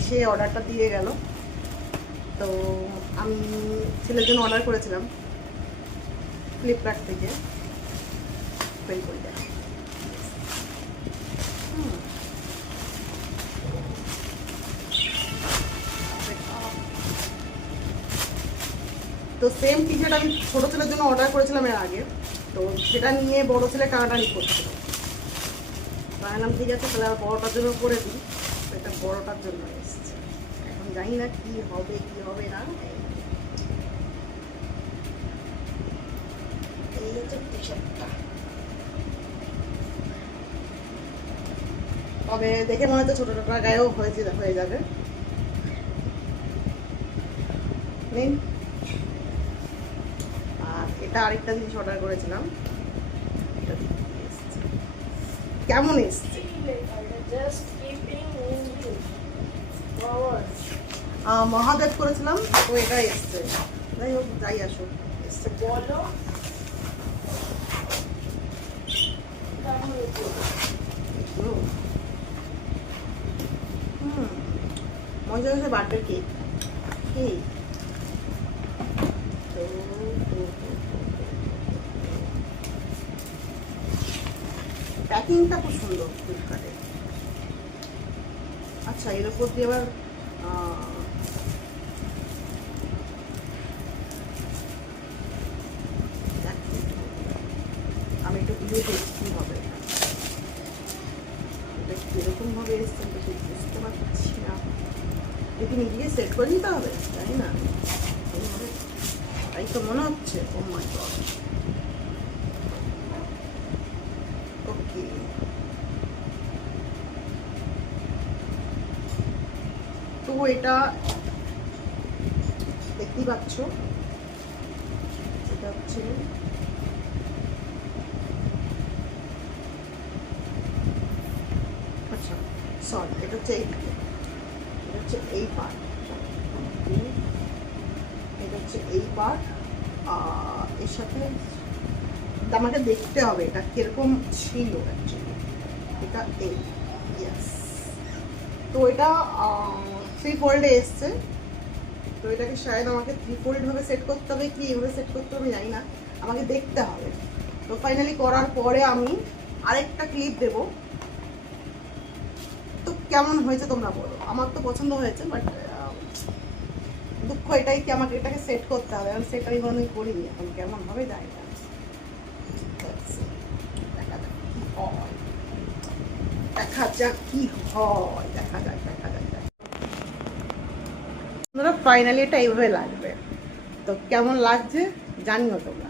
এসে অর্ডারটা দিয়ে গেল। তো আমি ছেলের জন্য অর্ডার করেছিলাম ফ্লিপকার্ট থেকে, পেন করে দেয়। তো সেম টি শার্ট আমি ছোটো ছেলের জন্য অর্ডার করেছিলাম এর আগে, তো সেটা নিয়ে বড়ো ছেলে টানাটানি করছিল। ভাবলাম ঠিক আছে তাহলে আর বড়োটার জন্য করে দিই, এটা বড়োটার জন্য এসছে। এখন জানি না কি হবে কি হবে না। এই হচ্ছে টি শার্টটা, তবে দেখে মনে হচ্ছে ছোটো ছোটো গায়েও হয়ে যাবে। নিন। আর এটা আরেকটা জিনিস অর্ডার করেছিলাম, কেমন এসছে মহাদেব করেছিলাম, তো এটাই এসছে। যাই হোক যাই আসুক এসছে। বলো মজা হয়েছে। বার্থডে কেক তো প্যাকিংটা খুব সুন্দর ফ্লিপকার্টে। আচ্ছা, এর উপর দিয়ে আবার আমি একটু ভিডিও দেখছি কী হবে, এটা কীরকমভাবে এসছে তো বুঝতে পারছি না। দেখি নিজেকে সেট করে নিতে হবে, জানি না, তাই তো মনে হচ্ছে। ও মাই গড, ওকে। তো এটা দেখতেই পাচ্ছ, এটা হচ্ছে আচ্ছা সরি, এটা হচ্ছে এই পার্ট, এটা হচ্ছে এই পার্ট। এর সাথে আমাকে দেখতে হবে এটা কিরকম ছিল অ্যাকচুয়ালি। এটা এই ইয়েস, তো এটা 3 ফোল্ডে এসছে। তো এটাকে শায়দ আমাকে 3 ফোল্ড ভাবে সেট করতে হবে, কি এইভাবে সেট করতে হবে জানি না, আমাকে দেখতে হবে। তো ফাইনালি করার পরে আমি আরেকটা ক্লিপ দেব। তো কেমন হয়েছে তোমরা বলো। আমার তো পছন্দ হয়েছে, বাট দুঃখ এটাই কি আমাকে এটাকে সেট করতে হবে। আমি সেট আমি মনে করিনি, এখন কেমন হবে জানি না। দেখা যাক কি হয়, দেখা যাক। ফাইনালি এটা এইভাবে লাগবে। তো কেমন লাগছে জানিও তোমরা।